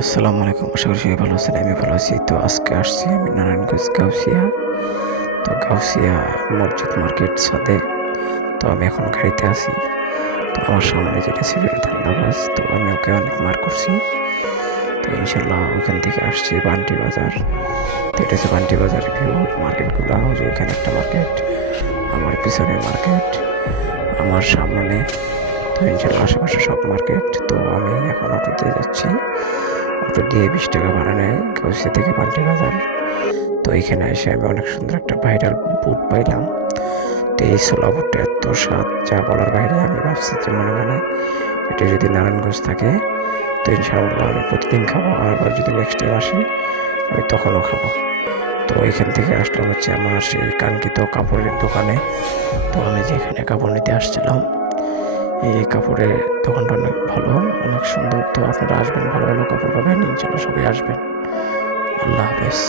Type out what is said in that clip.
আসসালামু আলাইকুম। আশা করি সবাই ভালো আছেন। আমি ভালো আছি। তো আজকে আসছি আমি নারায়ণগঞ্জ গাউসিয়া। তো গাউসিয়া মসজিদ মার্কেট ছাদে। তো আমি এখন গাড়িতে আছি। তো আমার সামনে যেটা সিভিল ধান্দাবাজ, তো আমি ওকে অনেক মার করছি। তো ইনশাল্লাহ ওইখান থেকে আসছি বান্টি বাজার। তো এটা হচ্ছে বান্টি বাজার ভিউ মার্কেটগুলো। যে এখানে একটা মার্কেট, আমার পিছনে মার্কেট, আমার সামনে। তো ইনশাল্লাহ আশেপাশে সব মার্কেট। তো আমি এখন অটোতে যাচ্ছি। অটো দিয়ে 20 টাকা ভাড়া নেয় গাউসিয়া থেকে পান্টি বাজার। তো এখানে এসে আমি অনেক সুন্দর একটা ভাইরাল বুট পাইলাম। তো এই ছোলা বুটটা এত স্বাদ, যা বলার বাইরে। আমি ভাবছি যে মনে মনে এটা যদি নারায়ণগঞ্জ থাকে তো ইনশাআল্লাহ আমি প্রতিদিন খাবো, আর আবার যদি নেক্সট টাইম আসি আমি তখনও খাবো। তো এখান থেকে আসলাম হচ্ছে আমার সেই কাঙ্ক্ষিত কাপড়ের দোকানে। তো আমি যেখানে কাপড় নিতে আসছিলাম, এই কাপড়ের দোকানটা অনেক ভালো, অনেক সুন্দর। তো আপনারা আসবেন, ভালো ভালো কাপড় পাবেন ইনশাল্লাহ। সবাই আসবেন। আল্লাহ হাফেজ।